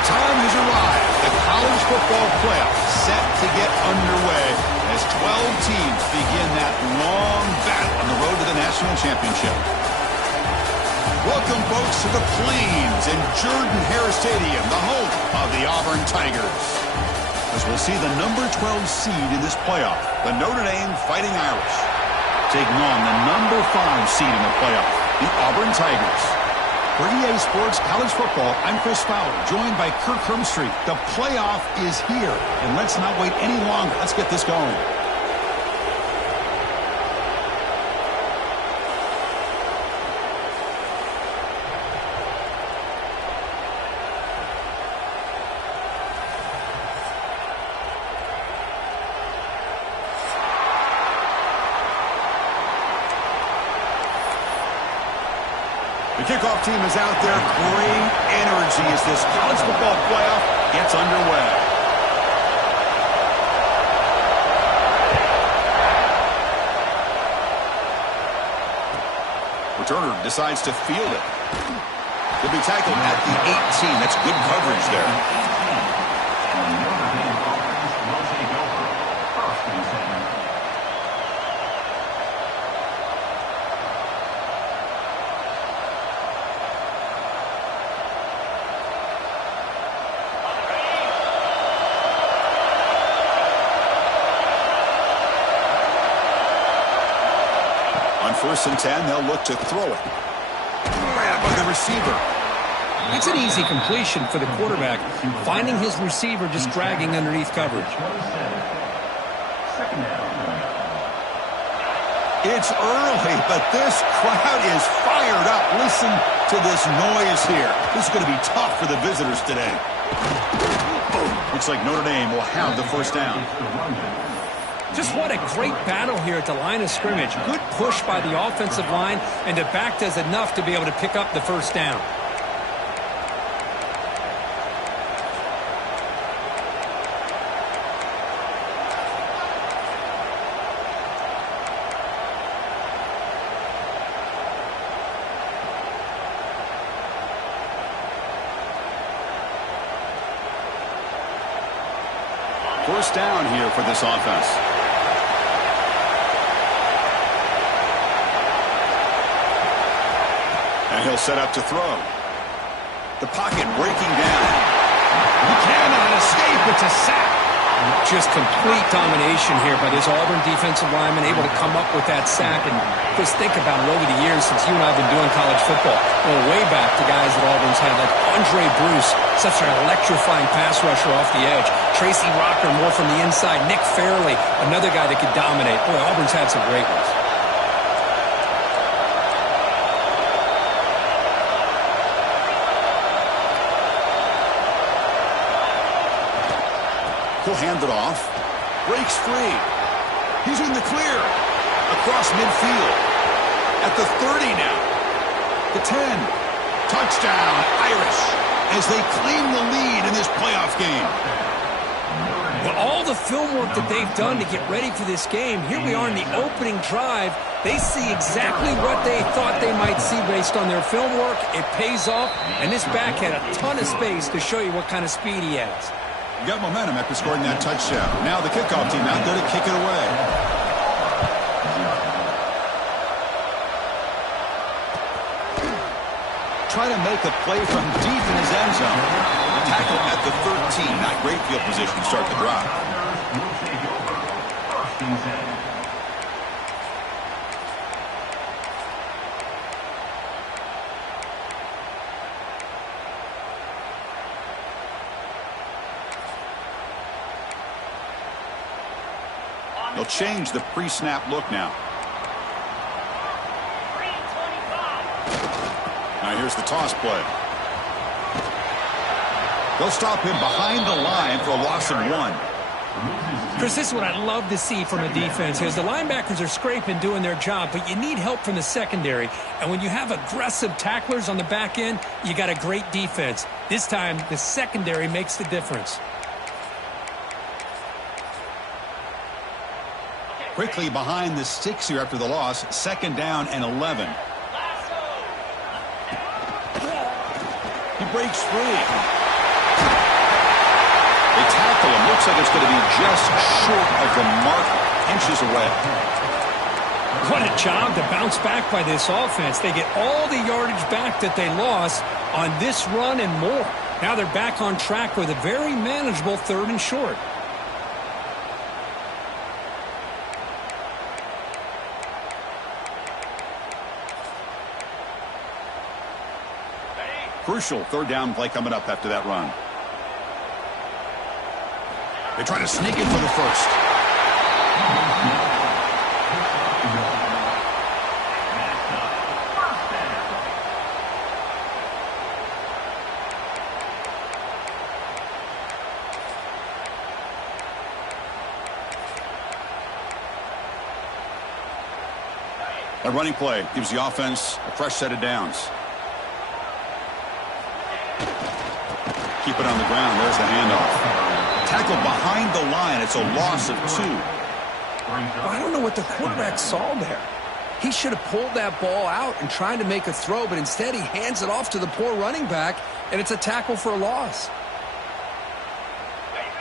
The time has arrived. The college football playoff set to get underway as 12 teams begin that long battle on the road to the national championship. Welcome, folks, to the Plains and Jordan-Hare Stadium, the home of the Auburn Tigers. As we'll see the number 12 seed in this playoff, the Notre Dame Fighting Irish, taking on the number 5 seed in the playoff, the Auburn Tigers. For EA Sports College Football, I'm Chris Fowler, joined by Kirk Hermstreet. The playoff is here, and let's not wait any longer. Let's get this going. The kickoff team is out there. Great energy as this college football playoff gets underway. Returner decides to field it. He'll be tackled at the 18. That's good coverage there. First and 10, they'll look to throw it. Grab by the receiver. It's an easy completion for the quarterback, finding his receiver just dragging underneath coverage. It's early, but this crowd is fired up. Listen to this noise here. This is going to be tough for the visitors today. Looks like Notre Dame will have the first down. Just what a great battle here at the line of scrimmage. Good push by the offensive line, and the back does enough to be able to pick up the first down. First down here for this offense. And he'll set up to throw. The pocket breaking down. He cannot escape. It's a sack. Just complete domination here by this Auburn defensive lineman, able to come up with that sack. And just think about it over the years since you and I have been doing college football. Going way back to guys that Auburn's had, like Andre Bruce, such an electrifying pass rusher off the edge. Tracy Rocker, more from the inside. Nick Fairley, another guy that could dominate. Boy, Auburn's had some great ones. He'll hand it off. Breaks free. He's in the clear. Across midfield. At the 30 now. The 10. Touchdown, Irish, as they claim the lead in this playoff game. Well, all the film work that they've done to get ready for this game, here we are in the opening drive. They see exactly what they thought they might see based on their film work. It pays off, and this back had a ton of space to show you what kind of speed he has. Got momentum after scoring that touchdown. Now the kickoff team out there to kick it away. Try to make a play from deep in his end zone. Tackle at the 13. Not great field position to start the drive. They'll change the pre-snap look now. Now here's the toss play. They'll stop him behind the line for a loss of 1. Chris, this is what I'd love to see from a defense. As the linebackers are scraping, doing their job, but you need help from the secondary. And when you have aggressive tacklers on the back end, you got a great defense. This time, the secondary makes the difference. Quickly behind the sticks here after the loss. 2nd down and 11. He breaks free. They tackle him. Looks like it's going to be just short of the mark, inches away. What a job to bounce back by this offense. They get all the yardage back that they lost on this run and more. Now they're back on track with a very manageable 3rd and short. Crucial 3rd down play coming up after that run. They try to sneak in for the first. A running play gives the offense a fresh set of downs. Keep it on the ground. There's the handoff. Tackle behind the line. It's a loss of 2. I don't know what the quarterback saw there. He should have pulled that ball out and tried to make a throw, but instead he hands it off to the poor running back, and it's a tackle for a loss.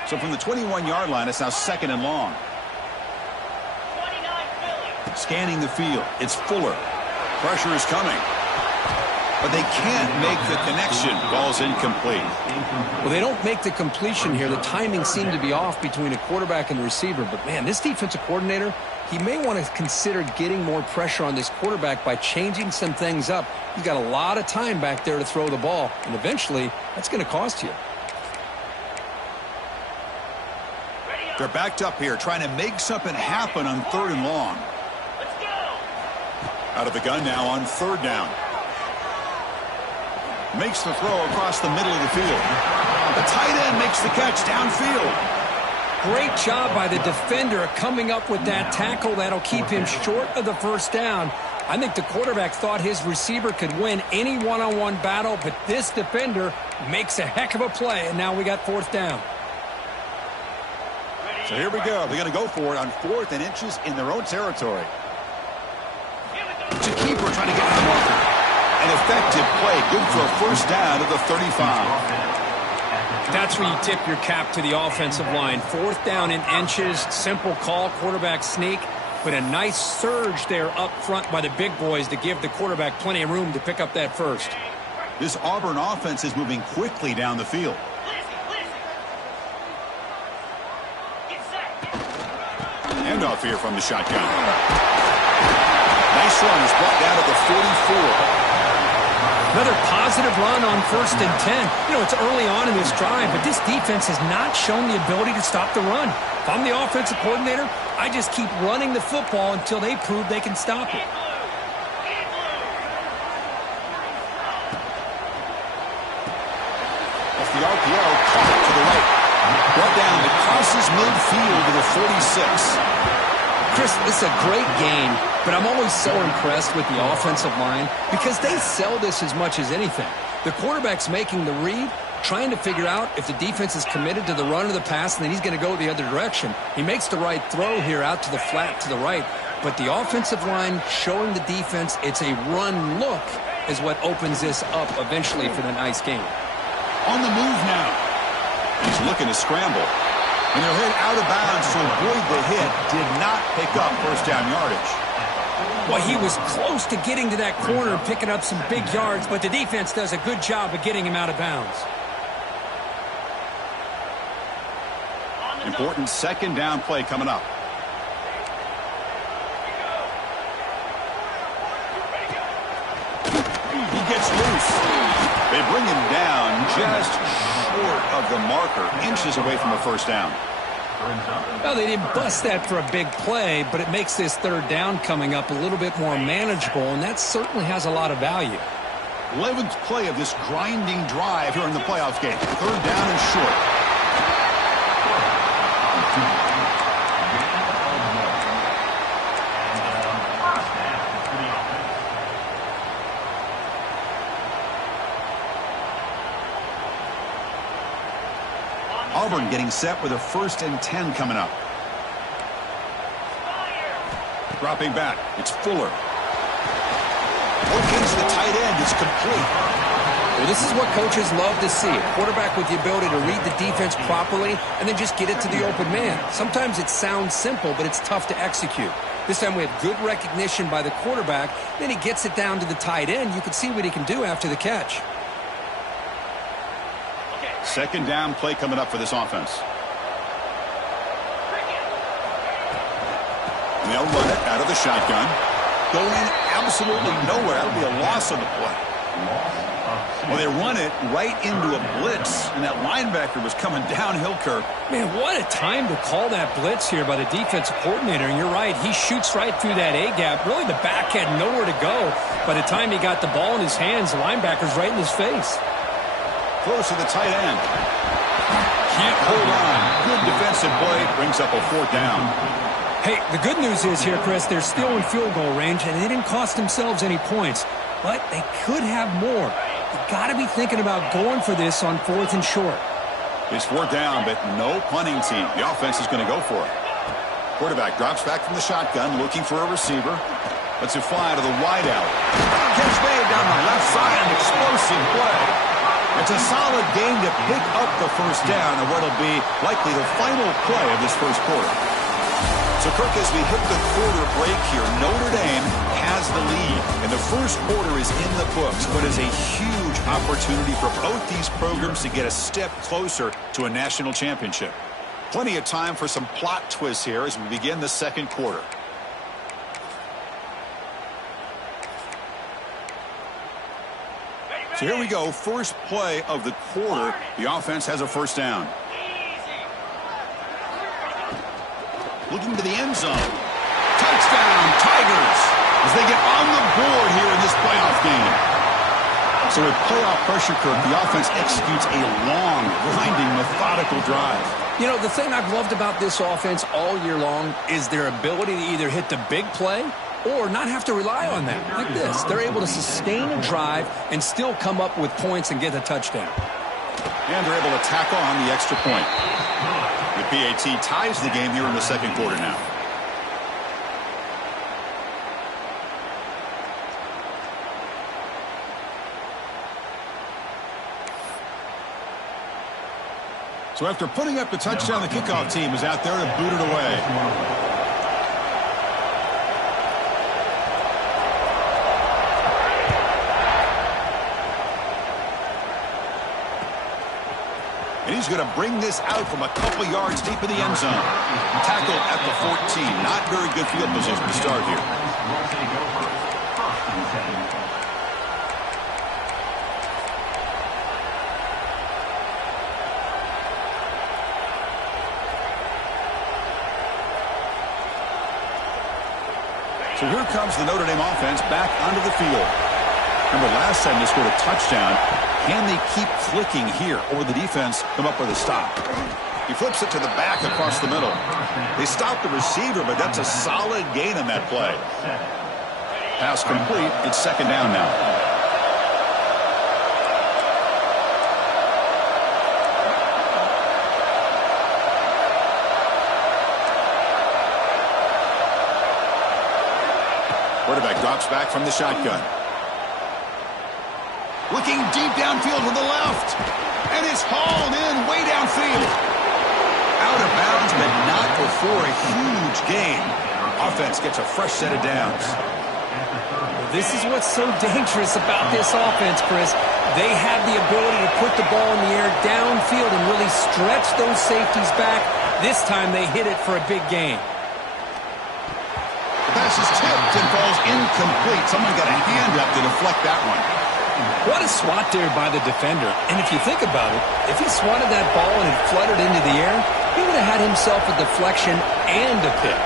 So from the 21-yard line, it's now 2nd and long. Scanning the field. It's Fuller. Pressure is coming. But they can't make the connection. Ball's incomplete. Well, they don't make the completion here. The timing seemed to be off between a quarterback and the receiver. But, man, this defensive coordinator, he may want to consider getting more pressure on this quarterback by changing some things up. He's got a lot of time back there to throw the ball. And eventually, that's going to cost you. They're backed up here, trying to make something happen on 3rd and long. Out of the gun now on 3rd down. Makes the throw across the middle of the field. The tight end makes the catch downfield. Great job by the defender coming up with that tackle. That'll keep him short of the 1st down. I think the quarterback thought his receiver could win any one-on-one battle, but this defender makes a heck of a play, and now we got 4th down. So here we go. They're going to go for it on 4th and inches in their own territory. It's a keeper trying to get the marker. An effective play, good for a 1st down at the 35. That's where you tip your cap to the offensive line. 4th down in inches, simple call, quarterback sneak, but a nice surge there up front by the big boys to give the quarterback plenty of room to pick up that first. This Auburn offense is moving quickly down the field. Handoff here from the shotgun. Nice run is brought down at the 44. Another positive run on 1st and 10. You know, it's early on in this drive, but this defense has not shown the ability to stop the run. If I'm the offensive coordinator, I just keep running the football until they prove they can stop it. Off the RPO, caught to the right. Brought down that crosses midfield to the 46. Chris, this is a great game, but I'm always so impressed with the offensive line because they sell this as much as anything. The quarterback's making the read, trying to figure out if the defense is committed to the run or the pass, and then he's going to go the other direction. He makes the right throw here out to the flat to the right, but the offensive line showing the defense it's a run look is what opens this up eventually for the nice game. On the move now. He's looking to scramble. And they'll hit out of bounds to avoid the hit. Did not pick up 1st down yardage. Well, he was close to getting to that corner and picking up some big yards, but the defense does a good job of getting him out of bounds. Important 2nd down play coming up. He gets loose. They bring him down just short of the marker, inches away from a 1st down. Well, they didn't bust that for a big play, but it makes this 3rd down coming up a little bit more manageable, and that certainly has a lot of value. 11th play of this grinding drive here in the playoff game. 3rd down and short. Auburn getting set with a 1st and 10 coming up. Dropping back. It's Fuller. Locates the tight end. It's complete. Well, this is what coaches love to see. A quarterback with the ability to read the defense properly and then just get it to the open man. Sometimes it sounds simple, but it's tough to execute. This time we have good recognition by the quarterback. Then he gets it down to the tight end. You can see what he can do after the catch. Second down play coming up for this offense. They'll run it out of the shotgun. Going absolutely nowhere. That'll be a loss on the play. Well, they run it right into a blitz, and that linebacker was coming downhill, Kirk. Man, what a time to call that blitz here by the defensive coordinator. And you're right, he shoots right through that A-gap. Really, the back had nowhere to go. By the time he got the ball in his hands, the linebacker's right in his face. Close to the tight end. Can't hold on. Good defensive play. Brings up a fourth down. Hey, the good news is here, Chris, they're still in field goal range, and they didn't cost themselves any points. But they could have more. You got to be thinking about going for this on 4th and short. It's fourth down, but no punting team. The offense is going to go for it. Quarterback drops back from the shotgun, looking for a receiver. Lets it fly to the wideout. Catch made down the left side, an explosive play. It's a solid game to pick up the first down and what'll be likely the final play of this first quarter. So, Kirk, as we hit the quarter break here, Notre Dame has the lead. And the first quarter is in the books, but is a huge opportunity for both these programs to get a step closer to a national championship. Plenty of time for some plot twists here as we begin the second quarter. So here we go, first play of the quarter. The offense has a first down. Looking to the end zone. Touchdown, Tigers, as they get on the board here in this playoff game. So with playoff pressure, Kirk, the offense executes a long, grinding, methodical drive. You know, the thing I've loved about this offense all year long is their ability to either hit the big play or not have to rely on that. Like this, they're able to sustain a drive and still come up with points and get a touchdown. And they're able to tack on the extra point. The PAT ties the game here in the second quarter now. So after putting up the touchdown, the kickoff team is out there to boot it away. And he's going to bring this out from a couple yards deep in the end zone. Tackle at the 14. Not very good field position to start here. So here comes the Notre Dame offense back onto the field. Remember, last time they scored a touchdown. Can they keep clicking here, or the defense come up with a stop? He flips it to the back across the middle. They stop the receiver, but that's a solid gain on that play. Pass complete. It's second down now. Quarterback drops back from the shotgun. Looking deep downfield to the left. And it's hauled in way downfield. Out of bounds, but not before a huge gain. Offense gets a fresh set of downs. This is what's so dangerous about this offense, Chris. They have the ability to put the ball in the air downfield and really stretch those safeties back. This time they hit it for a big gain. The pass is tipped and falls incomplete. Someone got a hand up to deflect that one. What a swat there by the defender. And if you think about it, if he swatted that ball and it fluttered into the air, he would have had himself a deflection and a pick.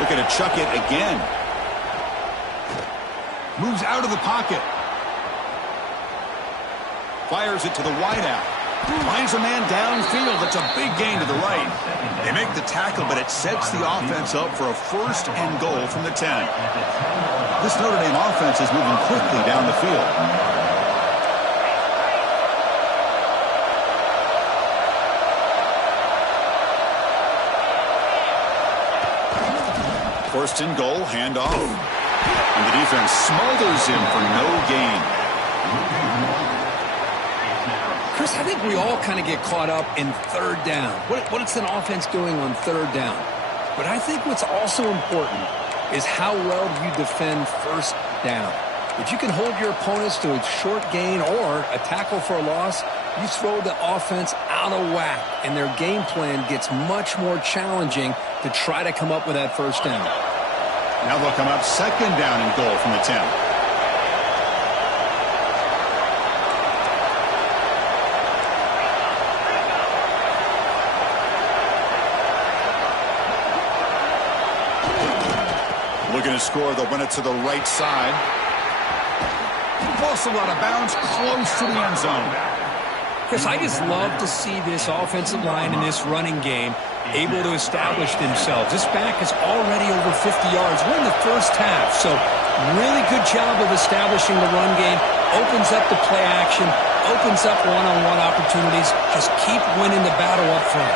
Looking to chuck it again. Moves out of the pocket. Fires it to the wideout. Finds a man downfield. That's a big gain to the right. They make the tackle, but it sets the offense up for a first and goal from the 10. This Notre Dame offense is moving quickly down the field. First and goal, handoff. defense smothers him for no gain. Chris, I think we all kind of get caught up in third down. What is an offense doing on third down? But I think what's also important is how well you defend first down. If you can hold your opponents to a short gain or a tackle for a loss, you throw the offense out of whack, and their game plan gets much more challenging to try to come up with that first down. Now they'll come up second down and goal from the 10. Looking to score, they'll run it to the right side. Also out of bounds, close to the end zone. Chris, I just love to see this offensive line in this running game able to establish themselves. This back is already over 50 yards. We're in the first half, so really good job of establishing the run game. Opens up the play action, opens up one-on-one opportunities. Just keep winning the battle up front.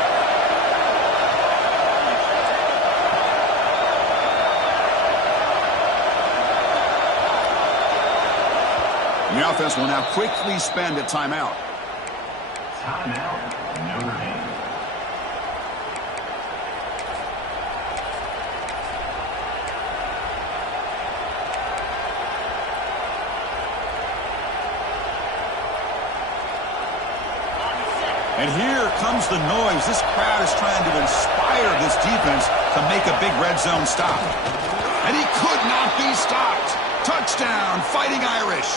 The offense will now quickly spend a timeout. Timeout, Notre Dame. And here comes the noise. This crowd is trying to inspire this defense to make a big red zone stop. And he could not be stopped. Touchdown, Fighting Irish.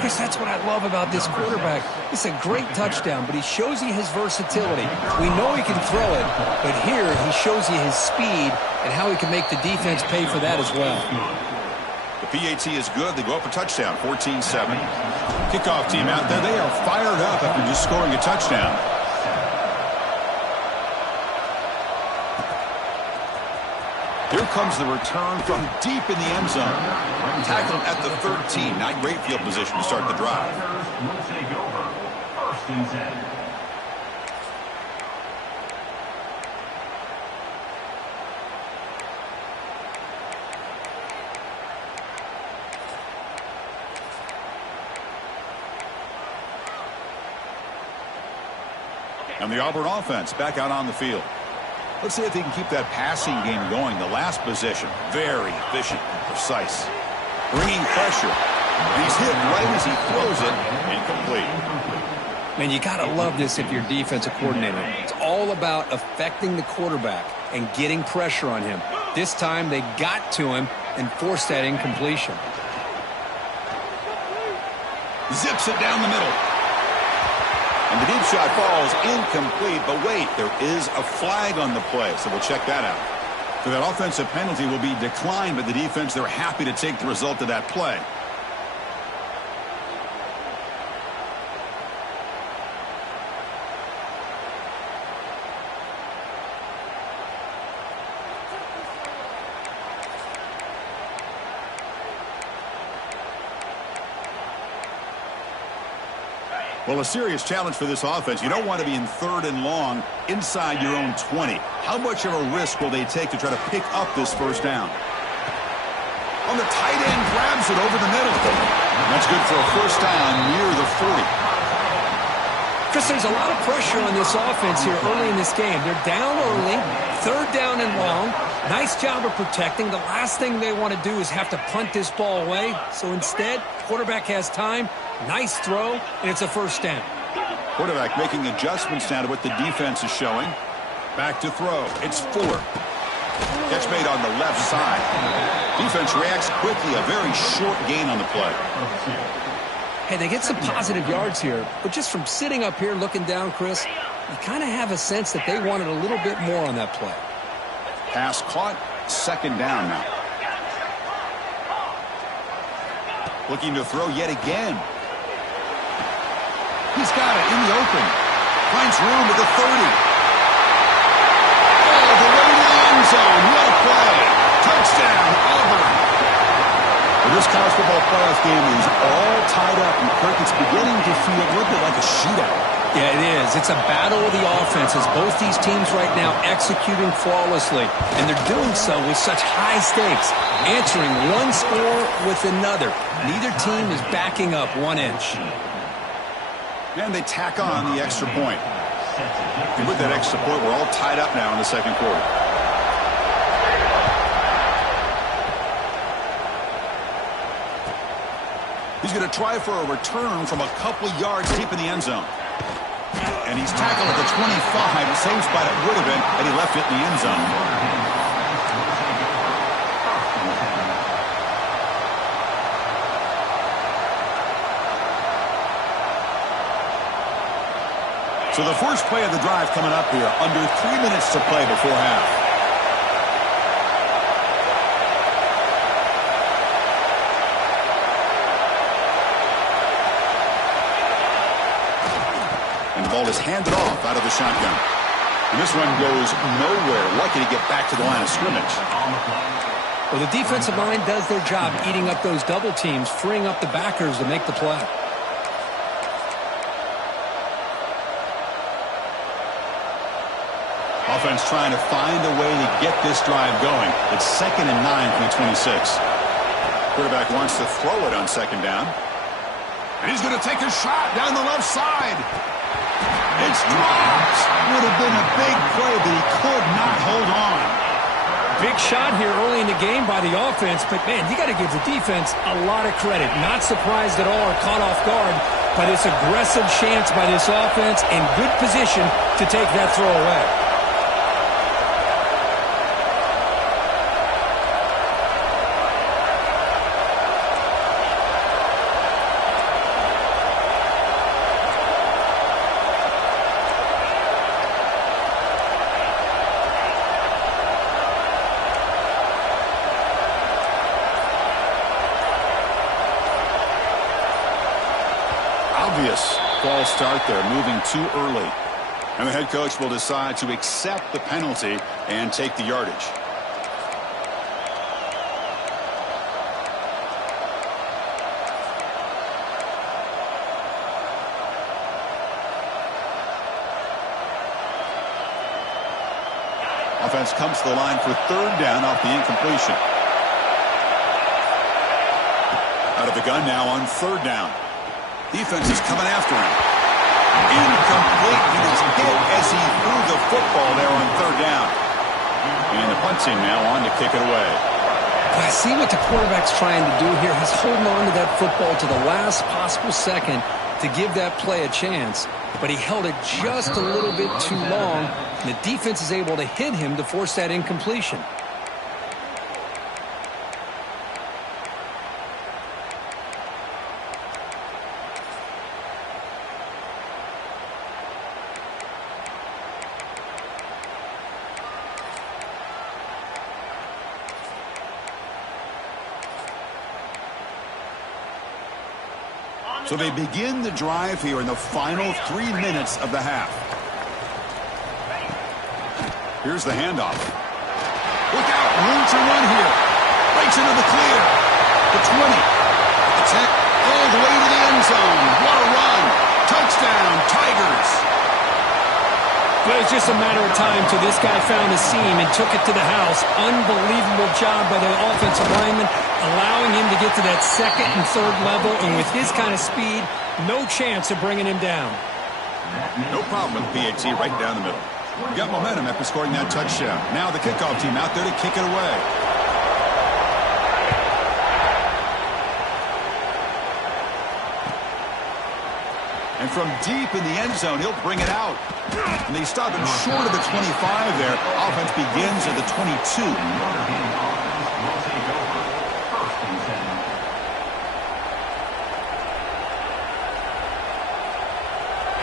Chris, that's what I love about this quarterback. It's a great touchdown, but he shows you his versatility. We know he can throw it, but here he shows you his speed and how he can make the defense pay for that as well. The PAT is good. They go up a touchdown, 14-7. Kickoff team out there. They are fired up after just scoring a touchdown. Here comes the return from deep in the end zone. Tackled at the 13. Not great field position to start the drive. Will take over. First and 10. And the Auburn offense back out on the field. Let's see if they can keep that passing game going. The last possession, very efficient and precise. Bringing pressure. And he's hit right as he throws it. Incomplete. Man, you got to love this if you're defensive coordinator. It's all about affecting the quarterback and getting pressure on him. This time they got to him and forced that incompletion. Zips it down the middle. And the deep shot falls incomplete, but wait, there is a flag on the play, so we'll check that out. So that offensive penalty will be declined by the defense. They're happy to take the result of that play. Well, a serious challenge for this offense. You don't want to be in third and long inside your own 20. How much of a risk will they take to try to pick up this first down? On the tight end, grabs it over the middle. That's good for a first down near the 40. Chris, there's a lot of pressure on this offense here early in this game. They're down early, third down and long. Nice job of protecting. The last thing they want to do is have to punt this ball away. So instead, quarterback has time. Nice throw, and it's a first down. Quarterback making adjustments now to what the defense is showing. Back to throw. It's Ford. Catch made on the left side. Defense reacts quickly. A very short gain on the play. Hey, they get some positive yards here, but just from sitting up here looking down, Chris, you kind of have a sense that they wanted a little bit more on that play. Pass caught. Second down now. Looking to throw yet again. He's got it in the open. Finds room at the 30. Oh, the way to the end zone. What a play. Touchdown, Auburn. Well, this college football playoff game is all tied up, and Kirk, it's beginning to feel a little bit like a shootout. Yeah, it is. It's a battle of the offenses. Both these teams right now executing flawlessly, and they're doing so with such high stakes, answering one score with another. Neither team is backing up 1 inch. And they tack on the extra point. And with that extra point, we're all tied up now in the second quarter. He's going to try for a return from a couple yards deep in the end zone. And he's tackled at the 25, the same spot it would have been had he left it in the end zone. So the first play of the drive coming up here, under 3 minutes to play before half. And the ball is handed off out of the shotgun. And this run goes nowhere. Lucky to get back to the line of scrimmage. Well, the defensive line does their job eating up those double teams, freeing up the backers to make the play. Offense trying to find a way to get this drive going. It's 2nd and 9 from the 26. Quarterback wants to throw it on 2nd down. And he's going to take a shot down the left side. It's dropped. Would have been a big play, but he could not hold on. Big shot here early in the game by the offense, but, man, you got to give the defense a lot of credit. Not surprised at all or caught off guard by this aggressive chance by this offense in good position to take that throw away. False start there, moving too early. And the head coach will decide to accept the penalty and take the yardage. Offense comes to the line for 3rd down off the incompletion. Out of the gun now on 3rd down. Defense is coming after him. Incomplete. He was hit as he threw the football there on 3rd down. And the punt team now on to kick it away. I see what the quarterback's trying to do here. He's holding on to that football to the last possible second to give that play a chance. But he held it just a little bit too long. And the defense is able to hit him to force that incompletion. So they begin the drive here in the final 3 minutes of the half. Here's the handoff. Look out, room to run here. Breaks into the clear. The 20. The 10. All the way to the end zone. What a run. Touchdown, Tigers. But it's just a matter of time till this guy found a seam and took it to the house. Unbelievable job by the offensive lineman, allowing him to get to that 2nd and 3rd level. And with his kind of speed, no chance of bringing him down. No problem with PAT right down the middle. We got momentum after scoring that touchdown. Now the kickoff team out there to kick it away. And from deep in the end zone, he'll bring it out. And they stop him short of the 25 there. Offense begins at the 22.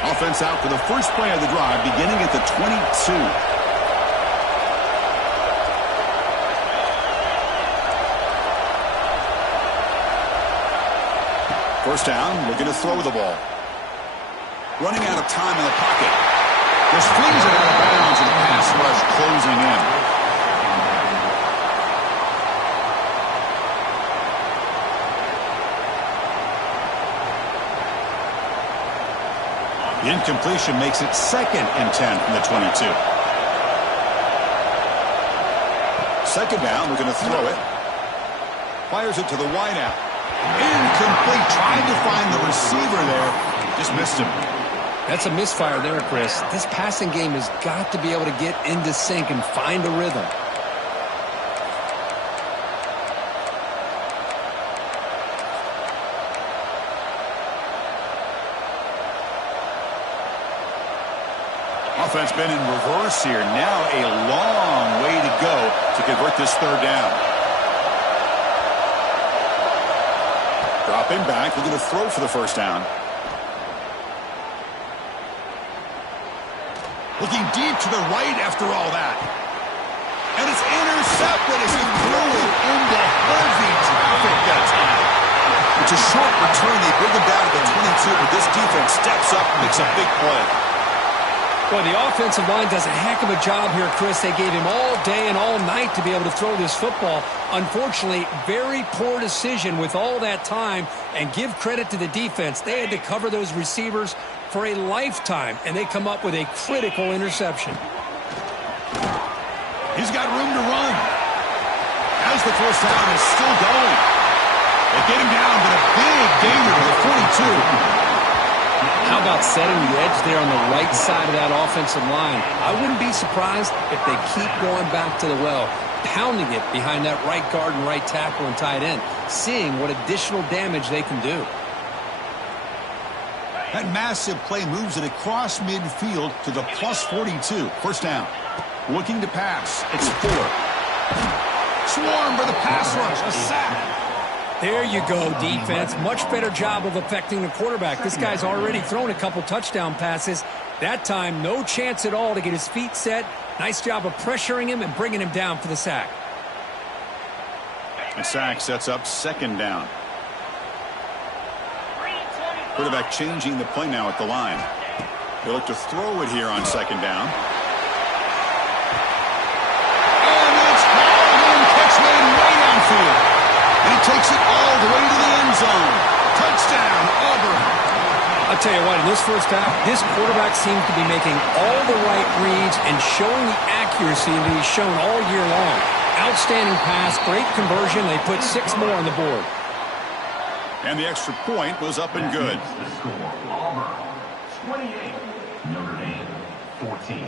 Offense out for the first play of the drive, beginning at the 22. First down, looking to throw the ball. Running out of time in the pocket. Just flings it out of bounds and the pass rush closing in. The incompletion makes it 2nd and 10 from the 22. Second down, we're going to throw it. Fires it to the wideout. Incomplete. Tried to find the receiver there. Just missed him. That's a misfire there, Chris. This passing game has got to be able to get into sync and find a rhythm. Offense been in reverse here. Now a long way to go to convert this third down. Dropping back. We're going to throw for the first down. Looking deep to the right after all that. And it's intercepted as he threw it into heavy traffic that time. It's a short return. They bring him down to the 22, but this defense steps up and makes a big play. Boy, the offensive line does a heck of a job here, Chris. They gave him all day and all night to be able to throw this football. Unfortunately, very poor decision with all that time. And give credit to the defense. They had to cover those receivers for a lifetime, and they come up with a critical interception. He's got room to run. As the first down is still going. They get him down, but a big gainer to the 42. How about setting the edge there on the right side of that offensive line? I wouldn't be surprised if they keep going back to the well, pounding it behind that right guard and right tackle and tight end, seeing what additional damage they can do. That massive play moves it across midfield to the plus 42. First down. Looking to pass. It's 4. Swarm for the pass rush. A sack. There you go, defense. Much better job of affecting the quarterback. This guy's already thrown a couple touchdown passes. That time, no chance at all to get his feet set. Nice job of pressuring him and bringing him down for the sack. The sack sets up second down. Quarterback changing the play now at the line. They look to throw it here on second down. And it's hauled in. Catch made way downfield. And he takes it all the way to the end zone. Touchdown, Auburn. I'll tell you what, in this first half, this quarterback seems to be making all the right reads and showing the accuracy that he's shown all year long. Outstanding pass, great conversion. They put 6 more on the board. And the extra point was up and good. The score, Auburn 28, Notre Dame 14.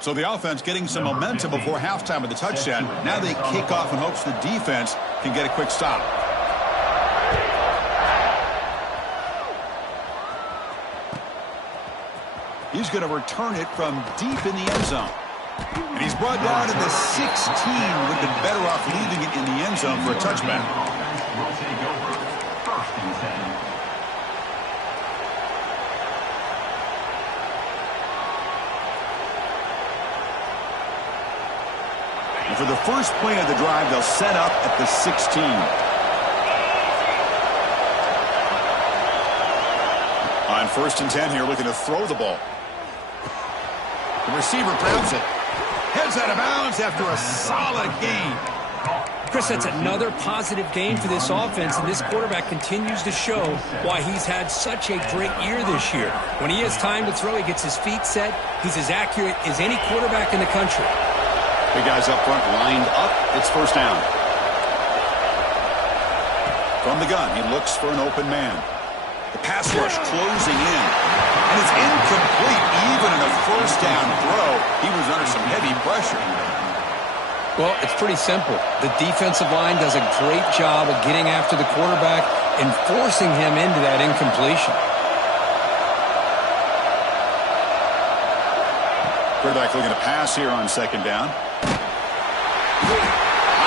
So the offense getting some momentum before halftime with the touchdown. Now they kick off in hopes the defense can get a quick stop. He's going to return it from deep in the end zone. And he's brought down to the 16. Would have been better off leaving it in the end zone for a touchback. Will take over. First and 10. And for the first play of the drive, they'll set up at the 16. On first and 10 here, looking to throw the ball. The receiver grabs it. Heads out of bounds after a solid gain. Chris, that's another positive game for this offense, and this quarterback continues to show why he's had such a great year this year. When he has time to throw, he gets his feet set. He's as accurate as any quarterback in the country. Big guys up front lined up. It's first down. From the gun, he looks for an open man. The pass rush closing in. And it's incomplete. Even in a first down throw, he was under some heavy pressure. Well, it's pretty simple. The defensive line does a great job of getting after the quarterback and forcing him into that incompletion. Quarterback looking to pass here on second down. Oh,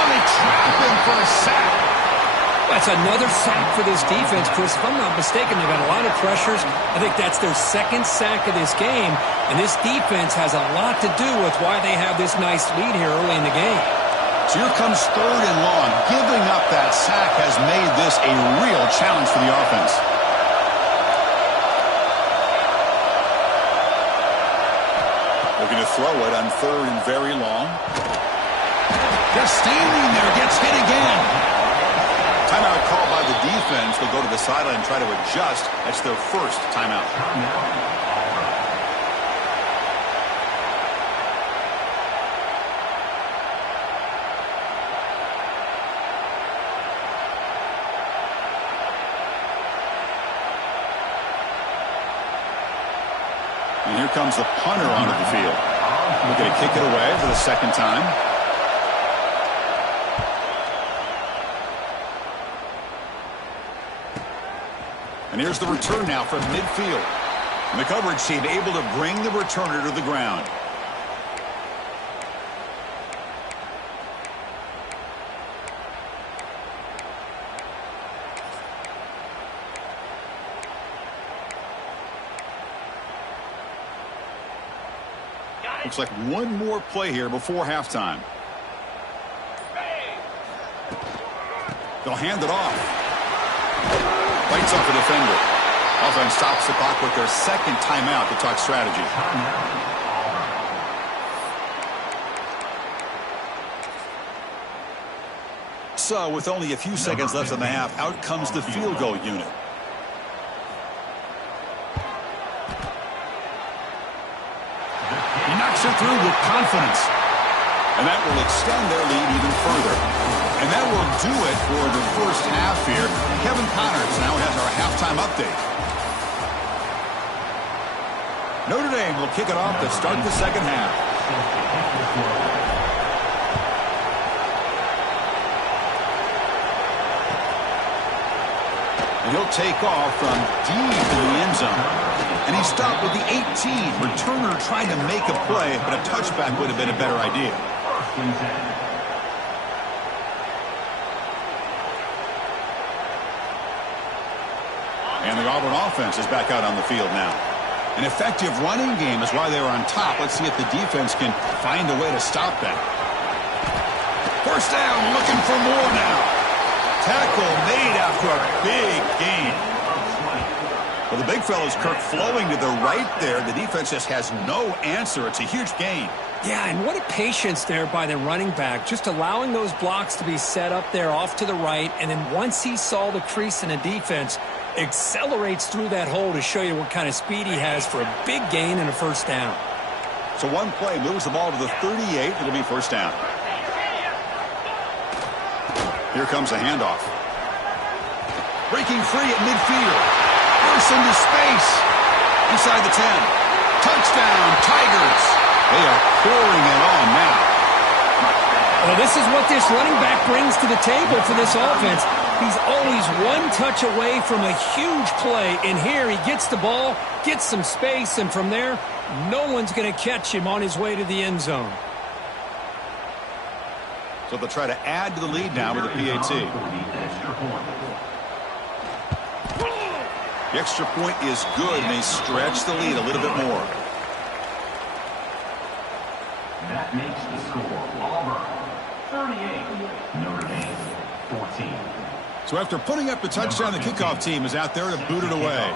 they trap him for a sack. That's another sack for this defense, Chris. If I'm not mistaken, they've got a lot of pressures. I think that's their second sack of this game. And this defense has a lot to do with why they have this nice lead here early in the game. So here comes third and long. Giving up that sack has made this a real challenge for the offense. Looking to throw it on third and very long. Just standing there, gets hit again. Timeout called by the defense. They'll go to the sideline and try to adjust. That's their first timeout. And here comes the punter onto the field. We're going to kick it away for the second time. And here's the return now from midfield. And the coverage team able to bring the returner to the ground. Looks like one more play here before halftime. They'll hand it off. Fights off the defender. Offense stops the clock with their second timeout to talk strategy. So with only a few seconds left in the half, out comes the field goal unit. He knocks it through with confidence. And that will extend their lead even further. And that will do it for the first half here. Kevin Connors now has our halftime update. Notre Dame will kick it off to start the second half. And he'll take off from deep in the end zone. And he stopped with the 18. Returner tried to make a play, but a touchback would have been a better idea. And the Auburn offense is back out on the field now. An effective running game is why they were on top. Let's see if the defense can find a way to stop that. First down, looking for more now. Tackle made after a big gain. Well, the big fella's Kirk flowing to the right there. The defense just has no answer. It's a huge gain. Yeah, and what a patience there by the running back. Just allowing those blocks to be set up there off to the right. And then once he saw the crease in the defense, accelerates through that hole to show you what kind of speed he has for a big gain and a first down. So one play moves the ball to the 38. It'll be first down. Here comes a handoff. Breaking free at midfield. Bursts into space. Inside the 10. Touchdown, Tigers. They are pouring it on now. Well, this is what this running back brings to the table for this offense. He's always one touch away from a huge play. And here he gets the ball, gets some space, and from there, no one's going to catch him on his way to the end zone. So they'll try to add to the lead now with a PAT. The extra point is good, and they stretch the lead a little bit more. That makes the score Auburn 38, Notre Dame 14. So after putting up the touchdown, the kickoff team is out there to boot it away.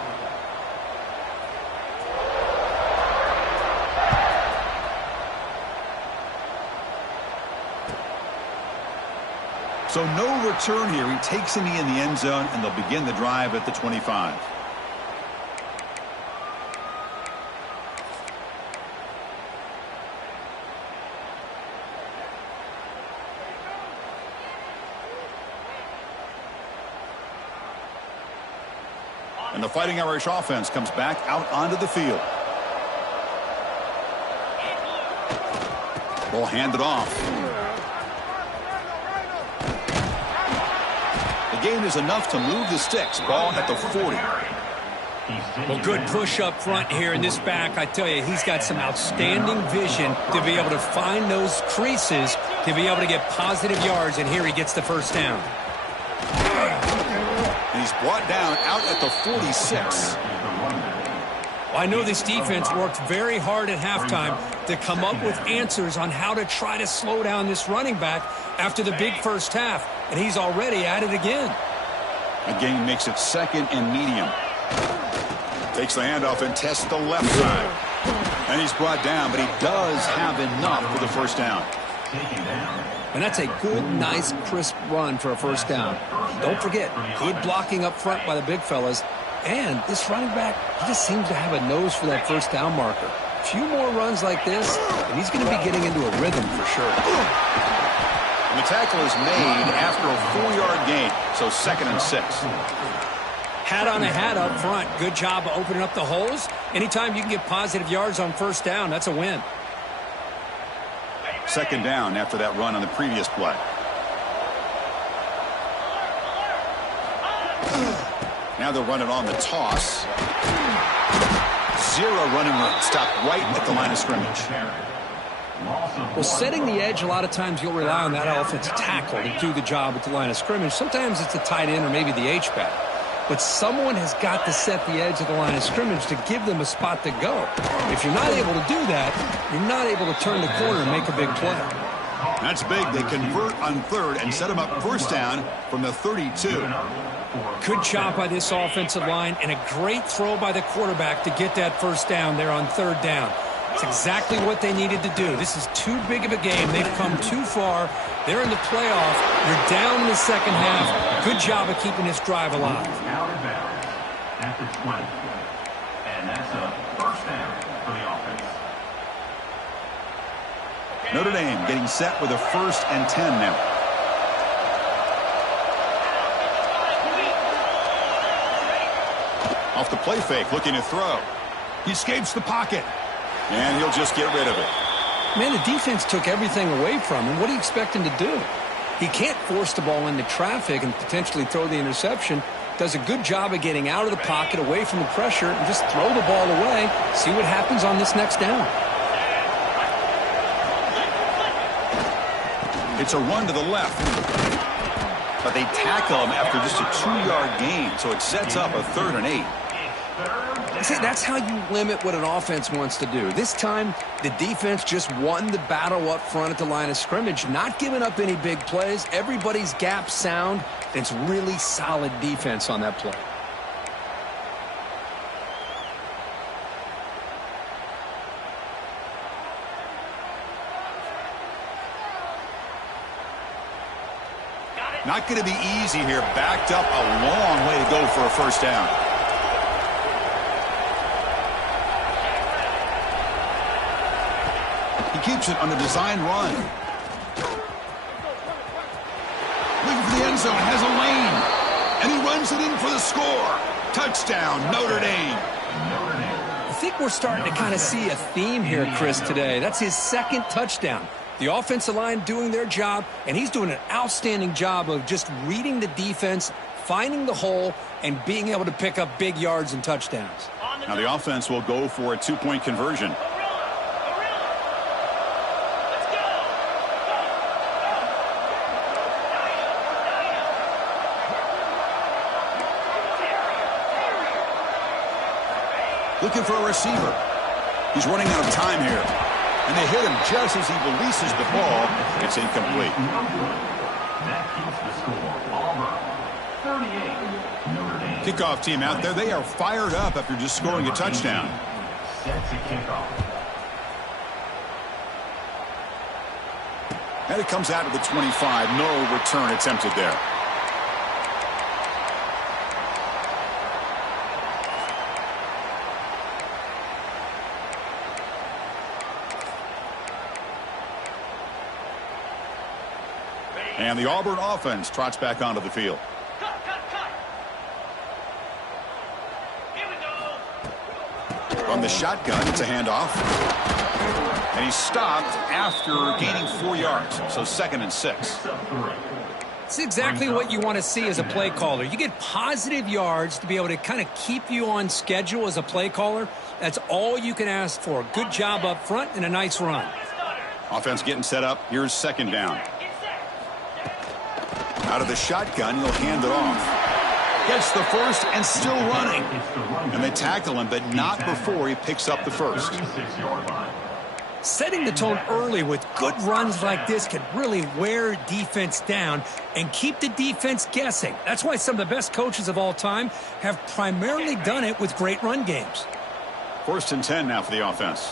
So no return here. He takes him in the end zone, and they'll begin the drive at the 25. And the Fighting Irish offense comes back out onto the field. Ball handed off. The gain is enough to move the sticks. Ball at the 40. Well, good push up front here in this back. I tell you, he's got some outstanding vision to be able to find those creases, to be able to get positive yards, and here he gets the first down. And he's brought down out at the 46. Well, I know this defense worked very hard at halftime to come up with answers on how to try to slow down this running back after the big first half, and he's already at it again. The gain makes it second and medium. Takes the handoff and tests the left side. And he's brought down, but he does have enough for the first down. Taken down And that's a good, nice, crisp run for a first down. Don't forget, good blocking up front by the big fellas. And this running back, he just seems to have a nose for that first down marker. A few more runs like this, and he's going to be getting into a rhythm for sure. And the tackle is made after a 4-yard gain, so 2nd and 6. Hat on a hat up front. Good job of opening up the holes. Anytime you can get positive yards on first down, that's a win. 2nd down after that run on the previous play. Now they'll run it on the toss. 0 running room. Stopped right at the line of scrimmage. Well, setting the edge, a lot of times you'll rely on that offensive tackle to do the job at the line of scrimmage. Sometimes it's the tight end or maybe the H-back. But someone has got to set the edge of the line of scrimmage to give them a spot to go. If you're not able to do that, you're not able to turn the corner and make a big play. That's big. They convert on 3rd and set them up first down from the 32. Good job by this offensive line and a great throw by the quarterback to get that first down there on 3rd down. It's exactly what they needed to do. This is too big of a game. They've come too far. They're in the playoff. You're down in the second half. Good job of keeping this drive alive. Out of bounds at the 20. And that's a first down for the offense. Notre Dame getting set with a 1st and 10 now. Off the play fake, looking to throw. He escapes the pocket. And he'll just get rid of it. Man, the defense took everything away from him. What do you expect him to do? He can't force the ball into traffic and potentially throw the interception. Does a good job of getting out of the pocket, away from the pressure, and just throw the ball away. See what happens on this next down. It's a run to the left. But they tackle him after just a 2-yard gain, so it sets up a 3rd and 8. See, that's how you limit what an offense wants to do. This time, the defense just won the battle up front at the line of scrimmage, not giving up any big plays. Everybody's gap sound. It's really solid defense on that play. Not going to be easy here. Backed up a long way to go for a first down. He keeps it on the design run. Looking for the end zone. Has a lane. And he runs it in for the score. Touchdown, Notre Dame. I think we're starting to kind of see a theme here, Chris, today. That's his 2nd touchdown. The offensive line doing their job, and he's doing an outstanding job of just reading the defense, finding the hole, and being able to pick up big yards and touchdowns. Now the offense will go for a 2-point conversion. Looking for a receiver. He's running out of time here. And they hit him just as he releases the ball. It's incomplete. That keeps the score. Auburn, 38. Notre Dame. Kickoff team out there. They are fired up after just scoring a touchdown. Set to kickoff. And it comes out of the 25. No return attempted there. And the Auburn offense trots back onto the field. From the shotgun, it's a handoff. And he's stopped after gaining 4 yards. So 2nd and 6. It's exactly what you want to see as a play caller. You get positive yards to be able to kind of keep you on schedule as a play caller. That's all you can ask for. Good job up front and a nice run. Offense getting set up. Here's 2nd down. Out of the shotgun, he'll hand it off. Gets the first and still running. And they tackle him, but not before he picks up the first. Setting the tone early with good runs like this can really wear defense down and keep the defense guessing. That's why some of the best coaches of all time have primarily done it with great run games. 1st and 10 now for the offense.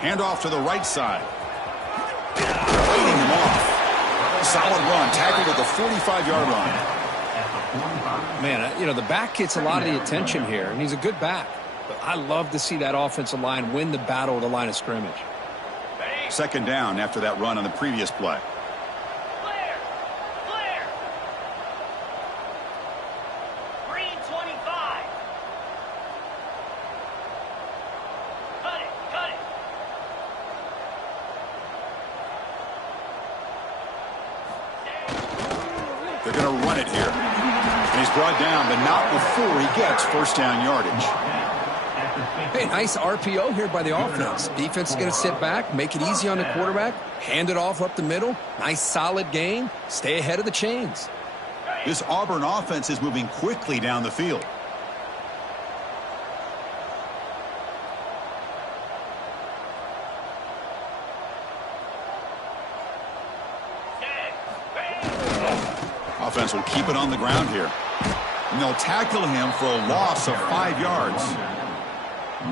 Hand off to the right side. Waiting him off. Solid run. Tackled at the 45-yard line. Man, you know, the back gets a lot of the attention here, and he's a good back. But I love to see that offensive line win the battle at the line of scrimmage. Second down after that run on the previous play. They're going to run it here. And he's brought down, but not before he gets first down yardage. Hey, nice RPO here by the offense. Defense is going to sit back, make it easy on the quarterback, hand it off up the middle. Nice solid gain. Stay ahead of the chains. This Auburn offense is moving quickly down the field. Offense will keep it on the ground here. And they'll tackle him for a loss of 5 yards.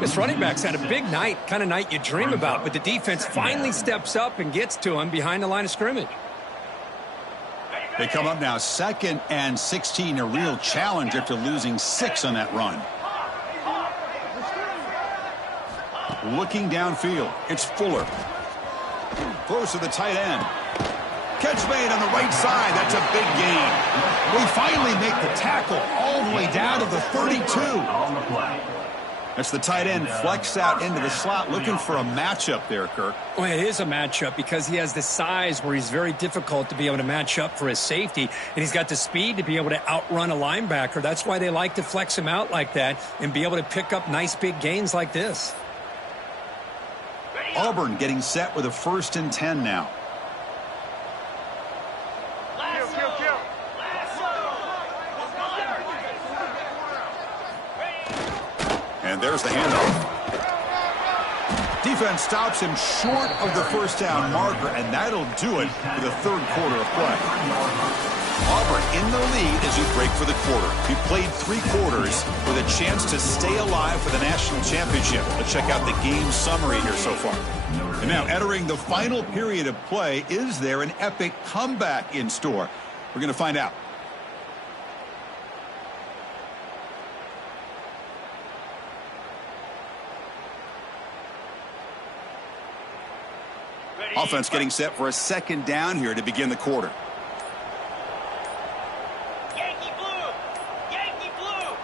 This running back's had a big night, kind of night you dream about, but the defense finally steps up and gets to him behind the line of scrimmage. They come up now 2nd and 16, a real challenge after losing 6 on that run. Looking downfield, it's Fuller. Throws to the tight end. Catch made on the right side. That's a big gain. We finally make the tackle all the way down to the 32. That's the tight end flexed out into the slot, looking for a matchup there, Kirk. Well, it is a matchup because he has the size where he's very difficult to be able to match up for his safety, and he's got the speed to be able to outrun a linebacker. That's why they like to flex him out like that and be able to pick up nice big gains like this. Auburn getting set with a 1st and 10 now. And there's the handoff. Defense stops him short of the first down marker, and that'll do it for the 3rd quarter of play. Auburn in the lead as you break for the quarter. We played 3 quarters with a chance to stay alive for the national championship. Let's check out the game summary here so far. And now entering the final period of play, is there an epic comeback in store? We're going to find out. Offense getting set for a 2nd down here to begin the quarter. Yankee blue! Yankee blue!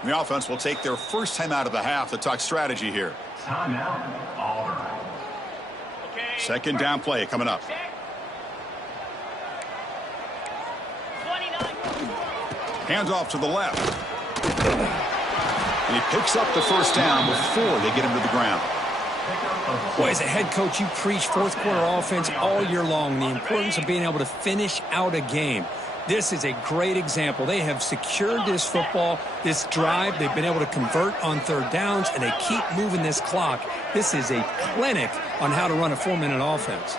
And the offense will take their first time out of the half to talk strategy here. Timeout, Auburn. Okay. 2nd down play coming up. 29. Hands off to the left. And he picks up the first down before they get him to the ground. Boy, as a head coach, you preach 4th quarter offense all year long, the importance of being able to finish out a game. This is a great example. They have secured this football, this drive. They've been able to convert on 3rd downs, and they keep moving this clock. This is a clinic on how to run a 4-minute offense.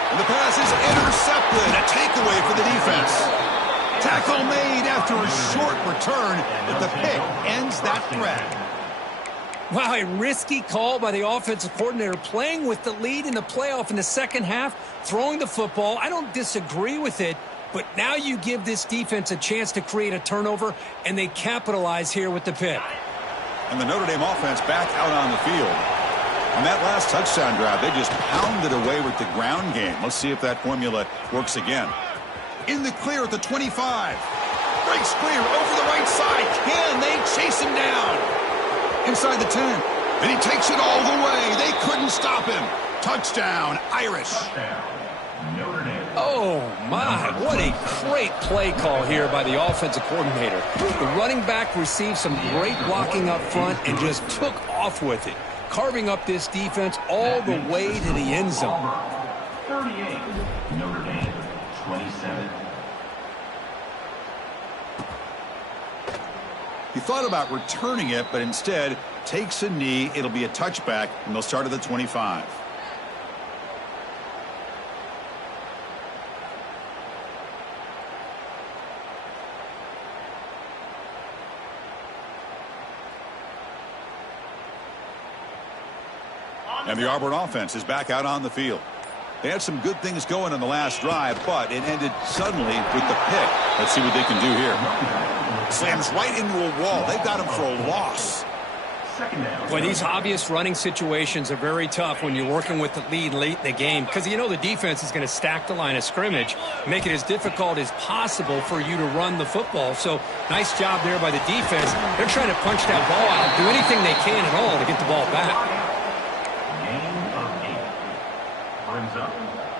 And the pass is intercepted. A takeaway for the defense. Tackle made after a short return, but the pick ends that threat. Wow, a risky call by the offensive coordinator, playing with the lead in the playoff in the 2nd half, throwing the football. I don't disagree with it, but now you give this defense a chance to create a turnover, and they capitalize here with the pick. And the Notre Dame offense back out on the field. On that last touchdown drive, they just pounded away with the ground game. Let's see if that formula works again. In the clear at the 25. Breaks clear over the right side. Can they chase him down? Inside the 10, and he takes it all the way. They couldn't stop him. Touchdown, Irish. Oh, my. What a great play call here by the offensive coordinator. The running back received some great blocking up front and just took off with it, carving up this defense all the way to the end zone. 38, Notre Dame, 27. He thought about returning it, but instead takes a knee. It'll be a touchback, and they'll start at the 25. And the Auburn offense is back out on the field. They had some good things going in the last drive, but it ended suddenly with the pick. Let's see what they can do here. Slams right into a wall. They've got him for a loss. Well, these obvious running situations are very tough when you're working with the lead late in the game because you know the defense is going to stack the line of scrimmage, make it as difficult as possible for you to run the football. So nice job there by the defense. They're trying to punch that ball out, do anything they can at all to get the ball back. Gain of 8. Brings up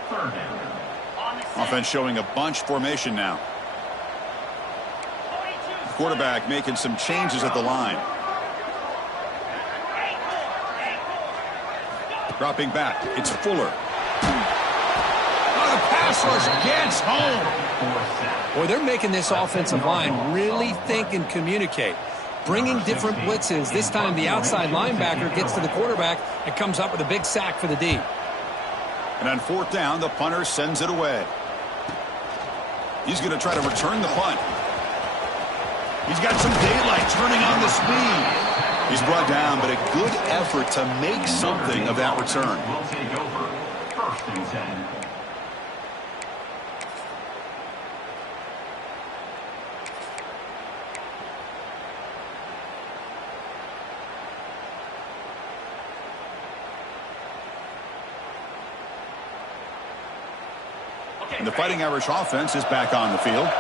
3rd down. Offense showing a bunch formation now. Quarterback making some changes at the line. Dropping back, it's Fuller. Oh, the pass rush gets home. Boy, they're making this offensive line really think and communicate. Bringing different blitzes. This time the outside linebacker gets to the quarterback and comes up with a big sack for the D. And on 4th down, the punter sends it away. He's going to try to return the punt. He's got some daylight turning on the speed. He's brought down, but a good effort to make something of that return. Will take over 1st and 10. And the Fighting Irish offense is back on the field.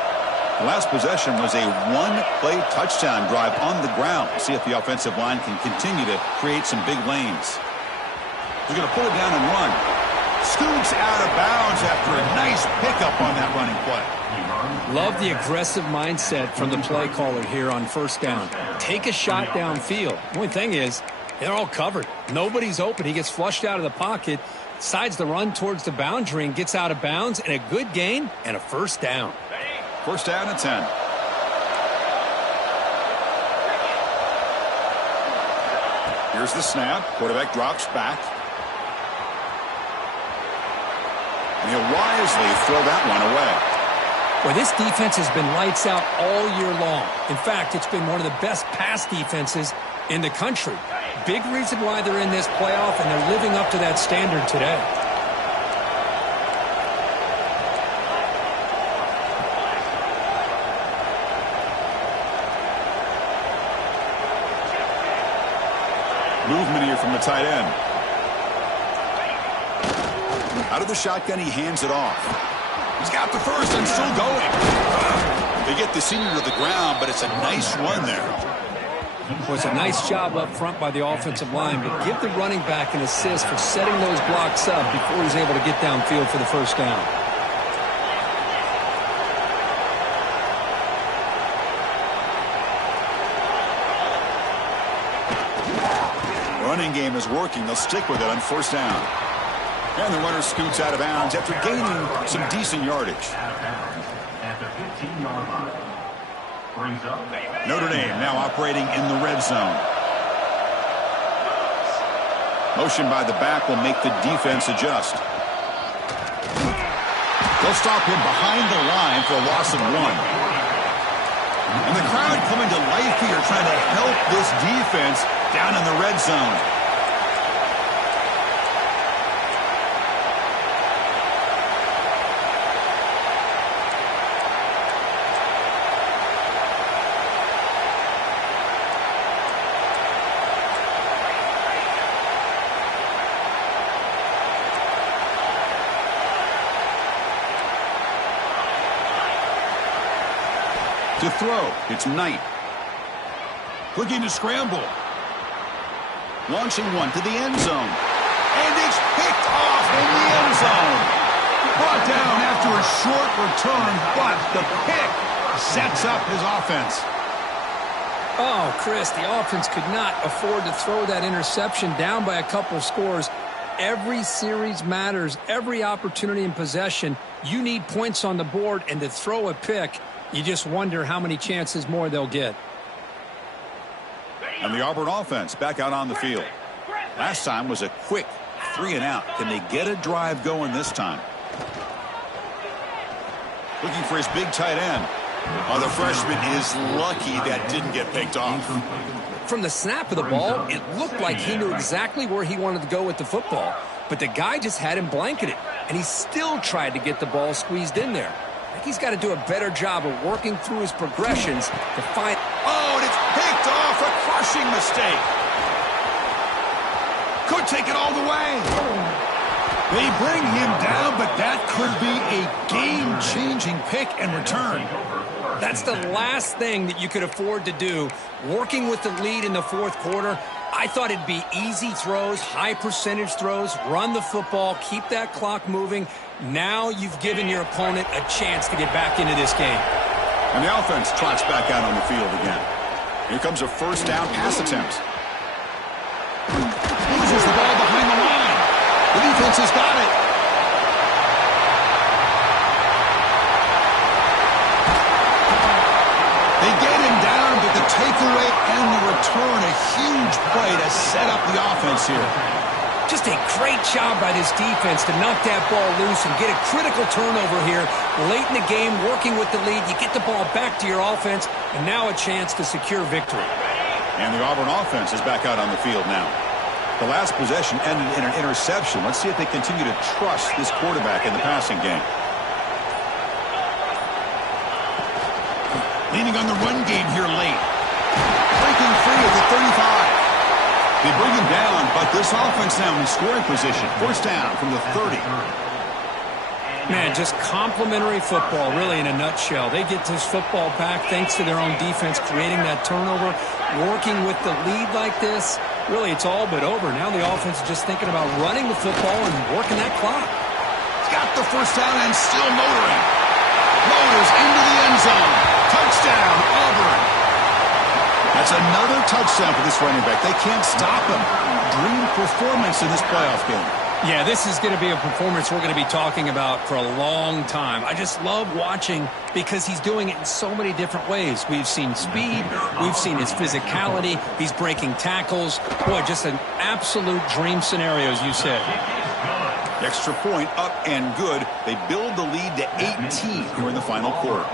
The last possession was a one-play touchdown drive on the ground. See if the offensive line can continue to create some big lanes. He's going to pull it down and run. Scoots out of bounds after a nice pickup on that running play. Love the aggressive mindset from the play caller here on 1st down. Take a shot downfield. The only thing is, they're all covered. Nobody's open. He gets flushed out of the pocket, decides to run towards the boundary and gets out of bounds, and a good gain and a 1st down. 1st down and 10. Here's the snap. Quarterback drops back. And he'll wisely throw that one away. Well, this defense has been lights out all year long. In fact, it's been one of the best pass defenses in the country. Big reason why they're in this playoff, and they're living up to that standard today. Movement here from the tight end. Out of the shotgun, he hands it off. He's got the first and still going. They get the senior to the ground, but it's a nice run there. Well, it's a nice job up front by the offensive line, but give the running back an assist for setting those blocks up before he's able to get downfield for the 1st down. Running game is working. They'll stick with it on 1st down. And the runner scoots out of bounds after gaining some decent yardage. At the 15-yard line. Brings up Notre Dame now operating in the red zone. Motion by the back will make the defense adjust. They'll stop him behind the line for a loss of 1. And the crowd coming to life here trying to help this defense down in the red zone. To throw, it's Knight. Looking to scramble. Launching one to the end zone. And it's picked off in the end zone. Brought down after a short return, but the pick sets up his offense. Oh, Chris, the offense could not afford to throw that interception down by a couple scores. Every series matters. Every opportunity in possession, you need points on the board, and to throw a pick, you just wonder how many chances more they'll get. And the Auburn offense back out on the field. Last time was a quick 3-and-out. Can they get a drive going this time? Looking for his big tight end. The freshman is lucky that didn't get picked off. From the snap of the ball, it looked like he knew exactly where he wanted to go with the football, but the guy just had him blanketed, and he still tried to get the ball squeezed in there. I think he's got to do a better job of working through his progressions to find... Oh, and it's picked off. A crushing mistake. Could take it all the way. They bring him down, but that could be a game-changing pick and return. That's the last thing that you could afford to do. Working with the lead in the fourth quarter, I thought it'd be easy throws, high percentage throws, run the football, keep that clock moving. Now you've given your opponent a chance to get back into this game. And the offense trots back out on the field again. Here comes a first down pass attempt. Loses the ball behind the line. The defense has got it. They get him down, but the takeaway and the return, a huge play to set up the offense here. Just a great job by this defense to knock that ball loose and get a critical turnover here. Late in the game, working with the lead, you get the ball back to your offense, and now a chance to secure victory. And the Auburn offense is back out on the field now. The last possession ended in an interception. Let's see if they continue to trust this quarterback in the passing game. Leaning on the run game here late. Breaking free at the 35. They bring him down, but this offense now in scoring position. First down from the 30. Man, just complimentary football, really, in a nutshell. They get this football back thanks to their own defense creating that turnover. Working with the lead like this, really, it's all but over. Now the offense is just thinking about running the football and working that clock. Got the first down and still motoring. Motors into the end zone. Touchdown, Auburn. That's another touchdown for this running back. They can't stop him. Dream performance in this playoff game. Yeah, this is going to be a performance we're going to be talking about for a long time. I just love watching because he's doing it in so many different ways. We've seen speed. We've seen his physicality. He's breaking tackles. Boy, just an absolute dream scenario, as you said. Extra point up and good. They build the lead to 18 here in the final quarter.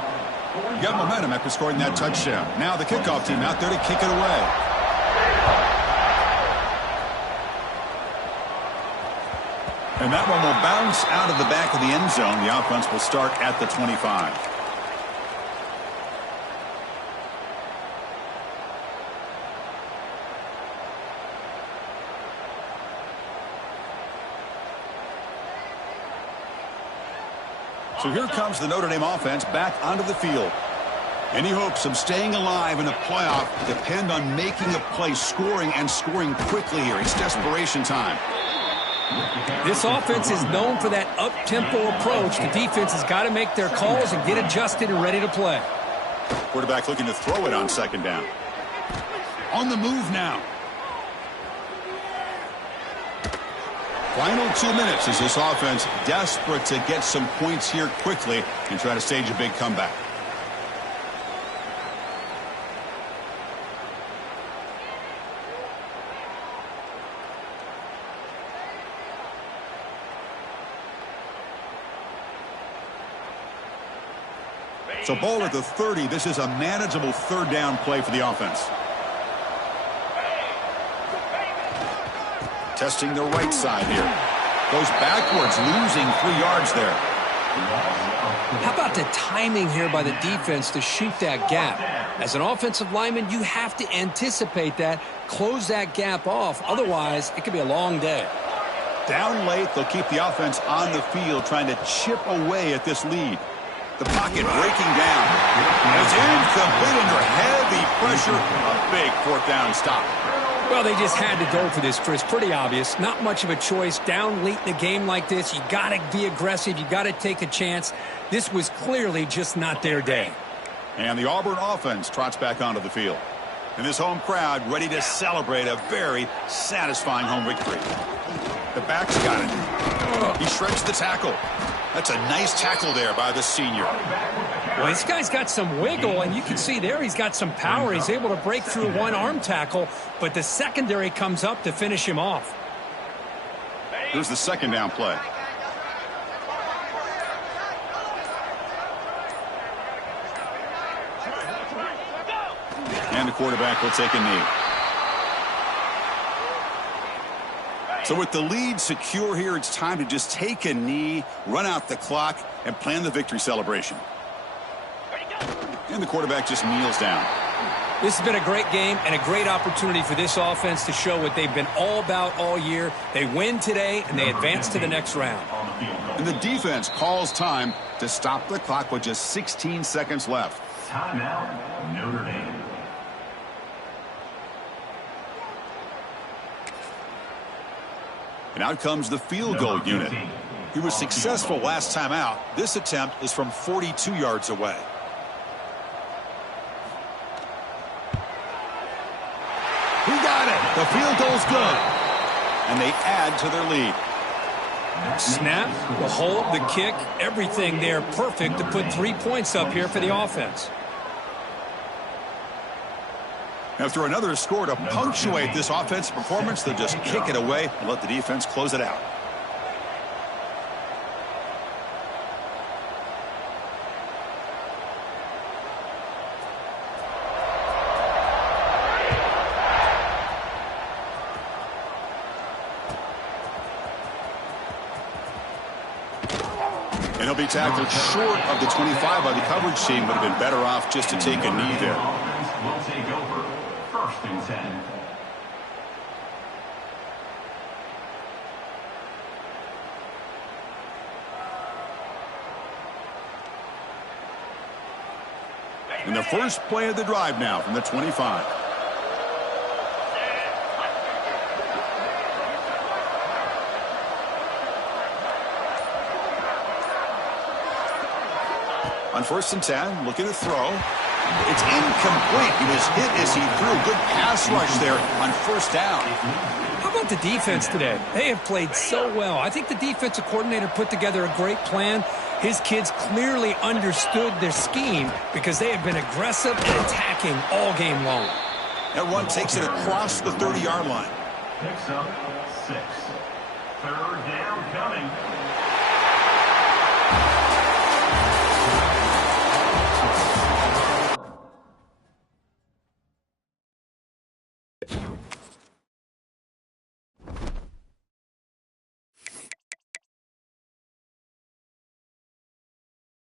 You got momentum after scoring that touchdown. Now the kickoff team out there to kick it away. And that one will bounce out of the back of the end zone. The offense will start at the 25. So here comes the Notre Dame offense back onto the field. Any hopes of staying alive in a playoff depend on making a play, scoring, and scoring quickly here. It's desperation time. This offense is known for that up-tempo approach. The defense has got to make their calls and get adjusted and ready to play. Quarterback looking to throw it on second down. On the move now. Final 2 minutes as this offense desperate to get some points here quickly and try to stage a big comeback. So ball at the 30. This is a manageable third down play for the offense. Testing the right side here. Goes backwards, losing 3 yards there. How about the timing here by the defense to shoot that gap? As an offensive lineman, you have to anticipate that, close that gap off. Otherwise, it could be a long day. Down late, they'll keep the offense on the field trying to chip away at this lead. The pocket breaking down. It's incomplete under heavy pressure. A big fourth down stop. Well, they just had to go for this, Chris. Pretty obvious. Not much of a choice. Down late in the game like this, you got to be aggressive. You got to take a chance. This was clearly just not their day. And the Auburn offense trots back onto the field. And this home crowd ready to celebrate a very satisfying home victory. The back's got it. He shreds the tackle. That's a nice tackle there by the senior. Well, this guy's got some wiggle, and you can see there he's got some power. He's able to break through one arm tackle, but the secondary comes up to finish him off. Here's the second down play. And the quarterback will take a knee. So with the lead secure here, it's time to just take a knee, run out the clock, and plan the victory celebration. And the quarterback just kneels down. This has been a great game and a great opportunity for this offense to show what they've been all about all year. They win today, and they advance to the next round. And the defense calls time to stop the clock with just 16 seconds left. Timeout, Notre Dame. And out comes the field goal unit. He was successful last time out. This attempt is from 42 yards away. He got it. The field goal's good. And they add to their lead. Snap, the hold, the kick, everything there perfect to put 3 points up here for the offense. After another score to punctuate this offensive performance, they'll just kick it away and let the defense close it out. And he'll be tackled short of the 25 by the coverage team. Would have been better off just to take a knee there. Will take over. First and 10. And the first play of the drive now from the 25. On first and 10, looking to throw. It's incomplete. He was hit as he threw. Good pass rush there on first down. How about the defense today? They have played so well. I think the defensive coordinator put together a great plan. His kids clearly understood their scheme because they have been aggressive and attacking all game long. That run takes it across the 30-yard line. Picks up 6. Third down coming.